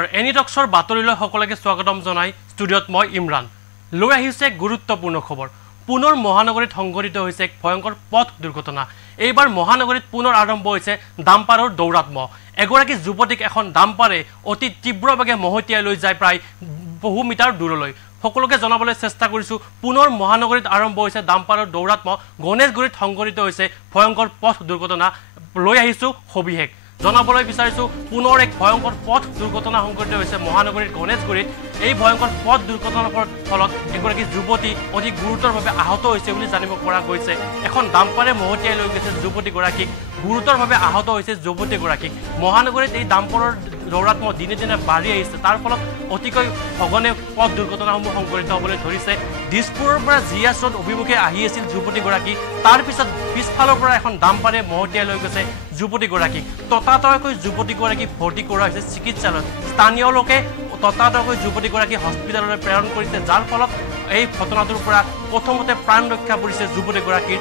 আৰু এনিটক্সৰ বাতৰিলৈ সকলোকে স্বাগতম জনাই ষ্টুডিঅ'ত মই ইমৰান লৈ আহিছে গুৰুত্বপূৰ্ণ খবৰ পুনৰ মহানগৰীত সংঘটিত হৈছে এক ভয়ংকৰ পথ দুৰ্ঘটনা এইবাৰ মহানগৰীত পুনৰ আৰম্ভ হৈছে ডাম্পাৰৰ দৌৰাত্ম এগৰাকী যুৱতীক এখন ডাম্পাৰে অতি তীব্ৰভাৱে মহতিয়াই লৈ যায় প্ৰায় বহু মিটাৰ দূৰলৈ সকলোকে জনাবলৈ চেষ্টা কৰিছো পুনৰ মহানগৰীত আৰম্ভ হৈছে ডাম্পাৰৰ দৌৰাত্ম গণেশগুৰিত সংঘটিত হৈছে ভয়ংকৰ পথ দুৰ্ঘটনা লৈ আহিছো সবিশেষ জনাবলৈ বিচাৰিছো পুনৰ এক ভয়ংকৰ পথ দুৰ্ঘটনা সংঘটিত হৈছে মহানগৰীৰ গণেশগুৰিত এই ভয়ংকৰ পথ দুৰ্ঘটনাৰ ফলত এগৰাকী যুৱতী অতি গুৰুতৰভাৱে আহত হৈছে বুলি জানিব পৰা গৈছে এখন ডাম্পাৰে মহতিয়াই লৈ গৈছে যুৱতীগৰাকীক গুৰুতৰভাৱে আহত হৈছে যুৱতীগৰাকীক মহানগৰীত এই ডাম্পাৰৰ দৌৰাত্ম দিনে দিনে বাঢ়ি আহিছে তাৰ ফলত অতিকৈ সঘনে পথ দুৰ্ঘটনাসমূহ সংঘটিত হ'বলৈ ধৰিছে দিছপুৰৰ পৰা জিএছ ৰোড অভিমুখে আহি আছিল যুৱতীগৰাকী তাৰ পিছত পিছফালৰ পৰা এখন ডাম্পাৰে মহতিয়াই লৈ গৈছে যুৱতীগৰাকীক ততাতৈয়াকৈ যুৱতীগৰাকীক ভৰ্তি কৰা হৈছে চিকিৎসালয়ত স্থানীয় লোকে ততাতৈয়াকৈ যুৱতীগৰাকী হস্পিটেললৈ প্ৰেৰণ কৰিছে যাৰ ফলত এই ঘটনাটোৰ পৰা প্ৰথমতে প্ৰাণ ৰক্ষা পৰিছে যুৱতীগৰাকীৰ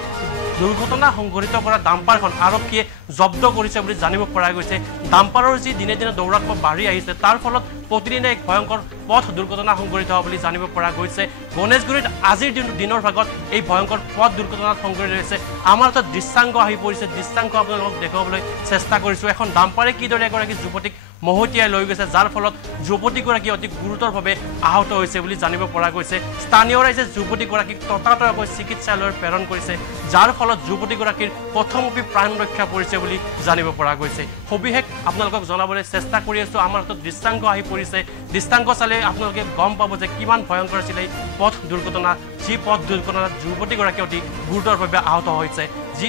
দুৰ্ঘটনা সংঘটিত কৰা ডাম্পাৰখন আৰক্ষীয়ে জব্দ কৰিছে বুলি জানিব পৰা গৈছে ডাম্পাৰৰ যি দিনে দিনে দৌৰাত্ম বাঢ়ি আহিছে তাৰ ফলত প্ৰতিদিনে এক ভয়ংকৰ পথ দুৰ্ঘটনা সংঘটিত হোৱা বুলি জানিব পৰা গৈছে গণেশগুৰিত আজিৰ দিনৰ ভাগত এই ভয়ংকৰ পথ দুৰ্ঘটনাত সংঘটিত হৈছে আমাৰ হাতত দৃশ্যাংশ আহি পৰিছে দৃশ্যাংশ আপোনালোকক দেখুৱাবলৈ চেষ্টা কৰিছোঁ এখন ডাম্পাৰে কিদৰে এগৰাকী যুৱতীক মহতিয়াই লৈ গৈছে যাৰ ফলত যুৱতীগৰাকী অতি গুৰুতৰভাৱে আহত হৈছে বুলি জানিব পৰা গৈছে স্থানীয় ৰাইজে যুৱতীগৰাকীক ততাতৈয়াকৈ চিকিৎসালয়ত প্ৰেৰণ কৰিছে যাৰ ফলত যুৱতীগৰাকীৰ প্ৰথমপি প্ৰাণ ৰক্ষা পৰিছে বুলি জানিব পৰা গৈছে সবিশেষ আপোনালোকক জনাবলৈ চেষ্টা কৰি আছোঁ আমাৰ হাতত দৃশ্যাংশ আহি পৰিছে দৃশ্যাংশ চালে আপোনালোকে গম পাব যে কিমান ভয়ংকৰ আছিল এই পথ দুৰ্ঘটনা যি পথ দুৰ্ঘটনাত যুৱতীগৰাকী অতি গুৰুতৰভাৱে আহত হৈছে যি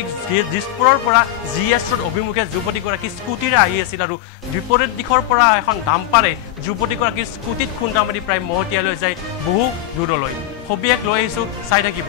দিছপুৰৰ পৰা জিএছ ৰোড অভিমুখে যুৱতীগৰাকী স্কুটিৰে আহি আছিল আৰু বিপৰীত দিশৰ পৰা এখন ডাম্পাৰে যুৱতীগৰাকীৰ স্কুটিত খুন্দা মাৰি প্ৰায় মহতিয়াই লৈ যায় বহু দূৰলৈ সবিশেষ লৈ আহিছোঁ চাই থাকিব